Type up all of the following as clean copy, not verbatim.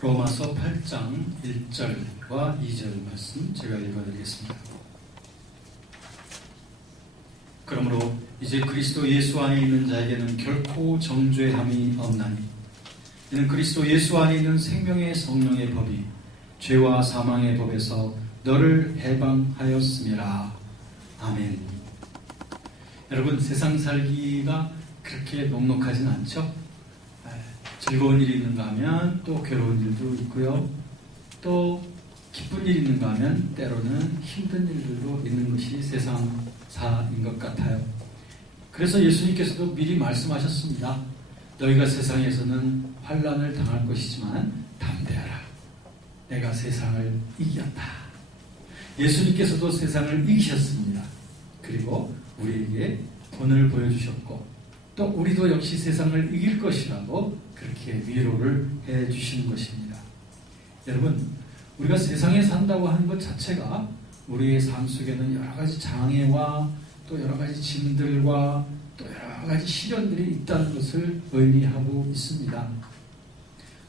로마서 8장 1절과 2절 말씀 제가 읽어드리겠습니다. 그러므로 이제 그리스도 예수 안에 있는 자에게는 결코 정죄함이 없나니 이는 그리스도 예수 안에 있는 생명의 성령의 법이 죄와 사망의 법에서 너를 해방하였음이라. 아멘. 여러분, 세상 살기가 그렇게 녹록하진 않죠? 즐거운 일이 있는가 하면 또 괴로운 일도 있고요. 또 기쁜 일이 있는가 하면 때로는 힘든 일들도 있는 것이 세상사인 것 같아요. 그래서 예수님께서도 미리 말씀하셨습니다. 너희가 세상에서는 환난을 당할 것이지만 담대하라. 내가 세상을 이겼다. 예수님께서도 세상을 이기셨습니다. 그리고 우리에게 본을 보여주셨고 또 우리도 역시 세상을 이길 것이라고 그렇게 위로를 해주시는 것입니다. 여러분, 우리가 세상에 산다고 하는 것 자체가 우리의 삶 속에는 여러 가지 장애와 또 여러 가지 짐들과 또 여러 가지 시련들이 있다는 것을 의미하고 있습니다.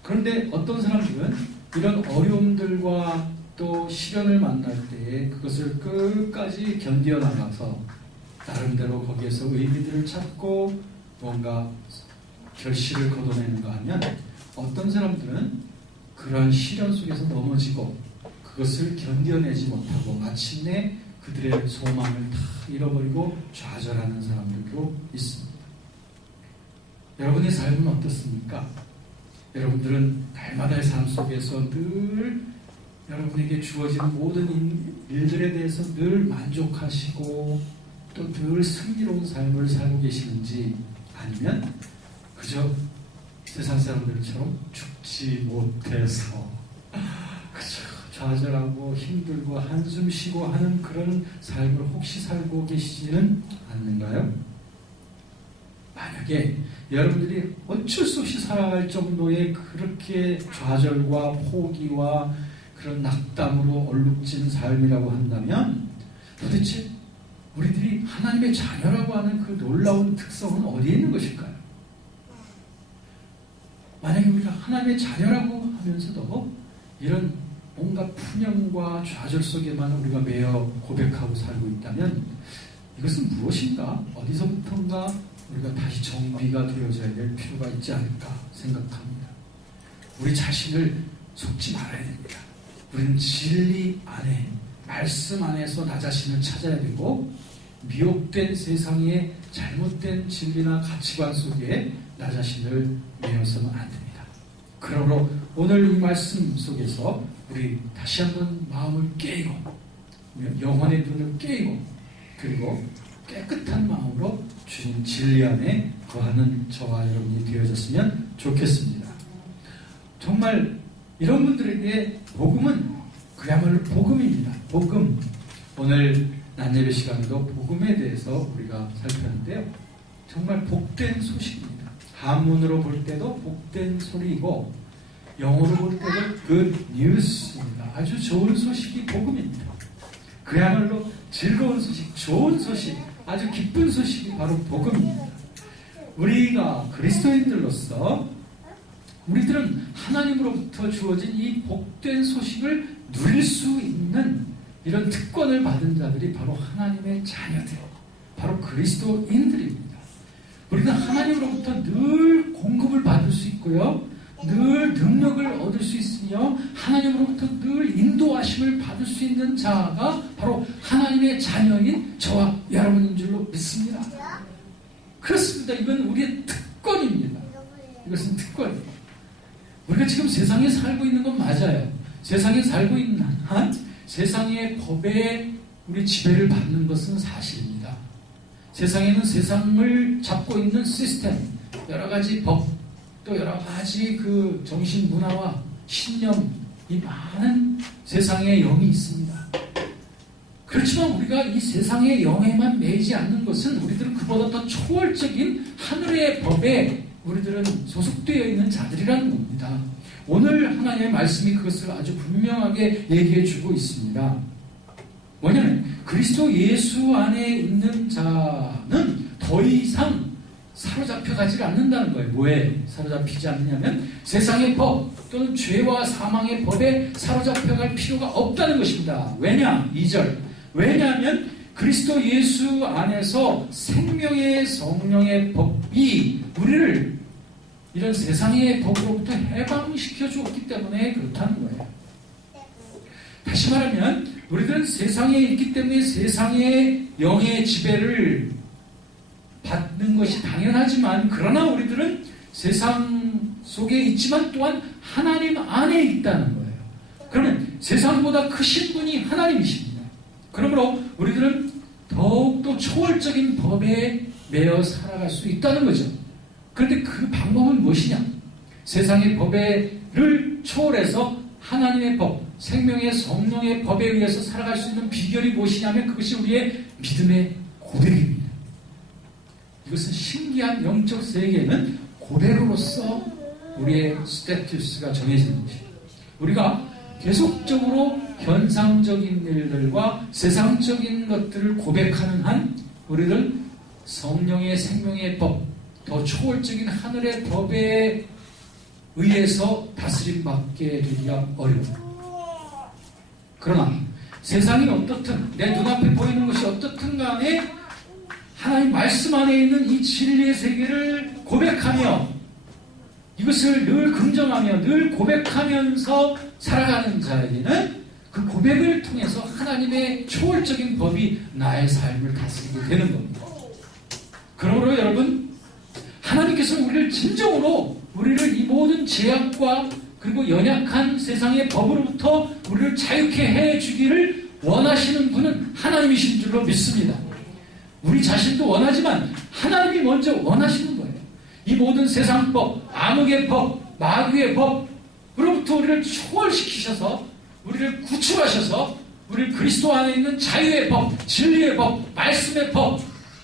그런데 어떤 사람들은 이런 어려움들과 또 시련을 만날 때에 그것을 끝까지 견뎌나가서 나름대로 거기에서 의미들을 찾고 뭔가 결실을 거둬내는가 하면 어떤 사람들은 그러한 시련 속에서 넘어지고 그것을 견뎌내지 못하고 마침내 그들의 소망을 다 잃어버리고 좌절하는 사람들도 있습니다. 여러분의 삶은 어떻습니까? 여러분들은 날마다의 삶 속에서 늘 여러분에게 주어진 모든 일들에 대해서 늘 만족하시고 또 늘 승리로운 삶을 살고 계시는지 아니면 그저 세상 사람들처럼 죽지 못해서 그저 좌절하고 힘들고 한숨 쉬고 하는 그런 삶을 혹시 살고 계시지는 않는가요? 만약에 여러분들이 어쩔 수 없이 살아갈 정도의 그렇게 좌절과 포기와 그런 낙담으로 얼룩진 삶이라고 한다면 도대체 우리들이 하나님의 자녀라고 하는 그 놀라운 특성은 어디에 있는 것일까요? 만약에 우리가 하나님의 자녀라고 하면서도 이런 뭔가 푸념과 좌절 속에만 우리가 매여 고백하고 살고 있다면 이것은 무엇인가? 어디서부터인가 우리가 다시 정비가 되어져야 될 필요가 있지 않을까 생각합니다. 우리 자신을 속지 말아야 됩니다. 우리는 진리 안에, 말씀 안에서 나 자신을 찾아야 되고 미혹된 세상의 잘못된 진리나 가치관 속에 나 자신을 매어서는 안 됩니다. 그러므로 오늘 이 말씀 속에서 우리 다시 한번 마음을 깨고 영혼의 눈을 깨고 그리고 깨끗한 마음으로 주신 진리 안에 거하는 저와 여러분이 되어졌으면 좋겠습니다. 정말 이런 분들에게 복음은 그야말로 복음입니다. 복음. 오늘 낮예배 시간에도 복음에 대해서 우리가 살폈는데요. 정말 복된 소식입니다. 한문으로 볼 때도 복된 소리이고 영어로 볼 때도 good news입니다. 아주 좋은 소식이 복음입니다. 그야말로 즐거운 소식, 좋은 소식, 아주 기쁜 소식이 바로 복음입니다. 우리가 그리스도인들로서 우리들은 하나님으로부터 주어진 이 복된 소식을 누릴 수 있는 이런 특권을 받은 자들이 바로 하나님의 자녀들, 바로 그리스도인들입니다. 우리는 하나님으로부터 늘 공급을 받을 수 있고요. 늘 능력을 얻을 수 있으며 하나님으로부터 늘 인도하심을 받을 수 있는 자가 바로 하나님의 자녀인 저와 여러분인 줄로 믿습니다. 그렇습니다. 이건 우리의 특권입니다. 이것은 특권입니다. 우리가 지금 세상에 살고 있는 건 맞아요. 세상에 살고 있는 한 세상의 법에 우리 지배를 받는 것은 사실입니다. 세상에는 세상을 잡고 있는 시스템, 여러 가지 법, 또 여러 가지 그 정신 문화와 신념, 이 많은 세상의 영이 있습니다. 그렇지만 우리가 이 세상의 영에만 매이지 않는 것은 우리들은 그보다 더 초월적인 하늘의 법에 우리들은 소속되어 있는 자들이라는 겁니다. 오늘 하나님의 말씀이 그것을 아주 분명하게 얘기해 주고 있습니다. 뭐냐면 그리스도 예수 안에 있는 자는 더 이상 사로잡혀 가지 않는다는 거예요. 뭐에 사로잡히지 않느냐면 세상의 법, 또는 죄와 사망의 법에 사로잡혀갈 필요가 없다는 것입니다. 왜냐? 2절. 왜냐하면 그리스도 예수 안에서 생명의 성령의 법이 우리를 이런 세상의 법으로부터 해방시켜 주었기 때문에 그렇다는 거예요. 다시 말하면 우리들은 세상에 있기 때문에 세상의 영의 지배를 받는 것이 당연하지만, 그러나 우리들은 세상 속에 있지만 또한 하나님 안에 있다는 거예요. 그러면 세상보다 크신 분이 하나님이십니다. 그러므로 우리들은 더욱더 초월적인 법에 매여 살아갈 수 있다는 거죠. 그런데 그 방법은 무엇이냐? 세상의 법을 초월해서 하나님의 법, 생명의 성령의 법에 의해서 살아갈 수 있는 비결이 무엇이냐면 그것이 우리의 믿음의 고백입니다. 이것은 신기한 영적 세계에는 고백으로서 우리의 스테투스가 정해지는 것입니다. 우리가 계속적으로 현상적인 일들과 세상적인 것들을 고백하는 한 우리는 성령의 생명의 법, 더 초월적인 하늘의 법에 의해서 다스림받게 되기가 어려워요. 그러나 세상이 어떻든 내 눈앞에 보이는 것이 어떻든 간에 하나님 말씀 안에 있는 이 진리의 세계를 고백하며 이것을 늘 긍정하며 늘 고백하면서 살아가는 자에게는 그 고백을 통해서 하나님의 초월적인 법이 나의 삶을 다스리게 되는 겁니다. 그러므로 여러분, 하나님께서 우리를 진정으로 우리를 이 모든 제약과 그리고 연약한 세상의 법으로부터 우리를 자유케 해주기를 원하시는 분은 하나님이신 줄로 믿습니다. 우리 자신도 원하지만 하나님이 먼저 원하시는 거예요. 이 모든 세상법, 암흑의 법, 마귀의 법으로부터 우리를 초월시키셔서 우리를 구출하셔서 우리를 그리스도 안에 있는 자유의 법, 진리의 법, 말씀의 법,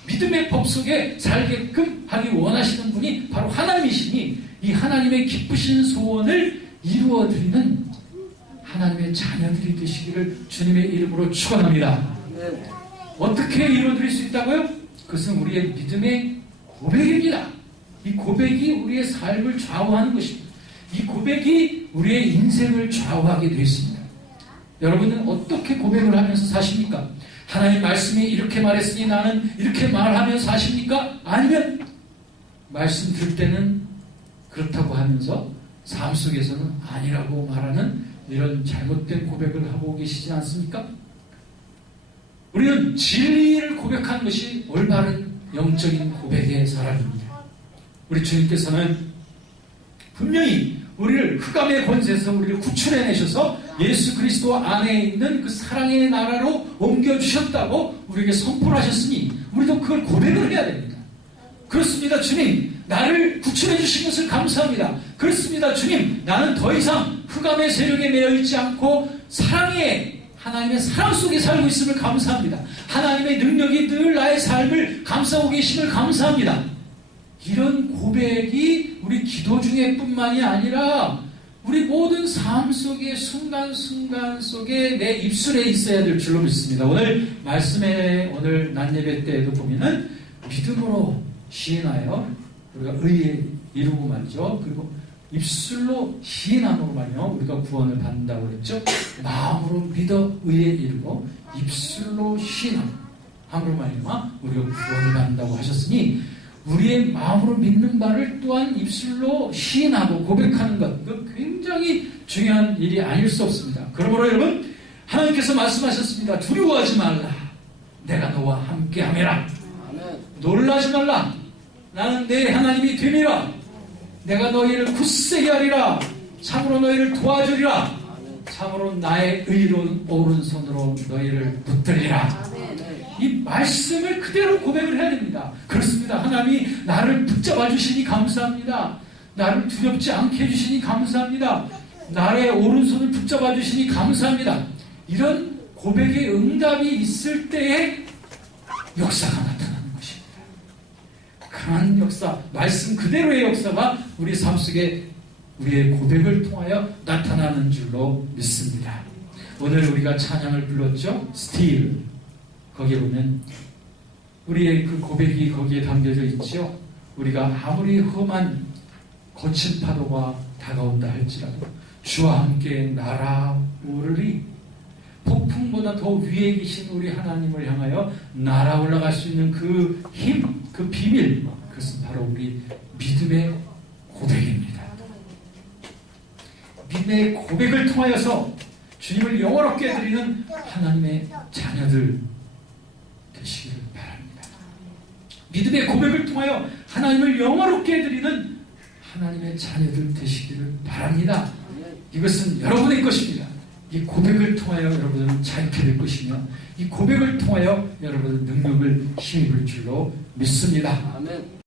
믿음의 법 속에 살게끔 하기 원하시는 분이 바로 하나님이시니 이 하나님의 기쁘신 소원을 이루어드리는 하나님의 자녀들이 되시기를 주님의 이름으로 축원합니다. 어떻게 이루어드릴 수 있다고요? 그것은 우리의 믿음의 고백입니다. 이 고백이 우리의 삶을 좌우하는 것입니다. 이 고백이 우리의 인생을 좌우하게 되어 있습니다. 여러분은 어떻게 고백을 하면서 사십니까? 하나님 말씀이 이렇게 말했으니 나는 이렇게 말하며 사십니까? 아니면 말씀 들을 때는 그렇다고 하면서 삶 속에서는 아니라고 말하는 이런 잘못된 고백을 하고 계시지 않습니까? 우리는 진리를 고백하는 것이 올바른 영적인 고백의 사람입니다. 우리 주님께서는 분명히 우리를 흑암의 권세에서 우리를 구출해내셔서 예수 그리스도 안에 있는 그 사랑의 나라로 옮겨주셨다고 우리에게 선포를 하셨으니 우리도 그걸 고백을 해야 됩니다. 그렇습니다, 주님. 나를 구출해 주신 것을 감사합니다. 그렇습니다, 주님. 나는 더 이상 흑암의 세력에 매여 있지 않고 사랑의 하나님의 사랑 속에 살고 있음을 감사합니다. 하나님의 능력이 늘 나의 삶을 감싸고 계심을 감사합니다. 이런 고백이 우리 기도 중에 뿐만이 아니라 우리 모든 삶 속의 순간순간 속에 내 입술에 있어야 될 줄로 믿습니다. 오늘 말씀에 오늘 낮 예배 때에도 보면은 믿음으로 시인하여 우리가 의에 이루고 말이죠. 그리고 입술로 시인함으로 말이요 우리가 구원을 받는다고 그랬죠. 마음으로 믿어 의에 이르고 입술로 시인함으로 말이요 우리가 구원을 받는다고 하셨으니 우리의 마음으로 믿는 바를 또한 입술로 시인하고 고백하는 것, 이거 굉장히 중요한 일이 아닐 수 없습니다. 그러므로 여러분, 하나님께서 말씀하셨습니다. 두려워하지 말라. 내가 너와 함께 함이라. 놀라지 말라. 나는 내 하나님이 됨이라. 내가 너희를 굳세게 하리라. 참으로 너희를 도와주리라. 참으로 나의 의로운 오른손으로 너희를 붙들리라. 이 말씀을 그대로 고백을 해야 됩니다. 그렇습니다. 하나님이 나를 붙잡아 주시니 감사합니다. 나를 두렵지 않게 해주시니 감사합니다. 나의 오른손을 붙잡아 주시니 감사합니다. 이런 고백의 응답이 있을 때에 역사가 나타나는 것입니다. 강한 역사, 말씀 그대로의 역사가 우리 삶 속에 우리의 고백을 통하여 나타나는 줄로 믿습니다. 오늘 우리가 찬양을 불렀죠. Still. 거기에 보면 우리의 그 고백이 거기에 담겨져 있죠. 우리가 아무리 험한 거친 파도가 다가온다 할지라도 주와 함께 날아오르리. 폭풍보다 더 위에 계신 우리 하나님을 향하여 날아 올라갈 수 있는 그 힘, 그 비밀, 그것은 바로 우리 믿음의 고백입니다. 믿음의 고백을 통하여서 주님을 영원롭게 드리는 하나님의 자녀들 되시기를 바랍니다. 믿음의 고백을 통하여 하나님을 영원롭게 드리는 하나님의 자녀들 되시기를 바랍니다. 이것은 여러분의 것입니다. 이 고백을 통하여 여러분은 자유케 될 것이며 이 고백을 통하여 여러분은 능력을 힘입을 줄로 믿습니다. 아멘.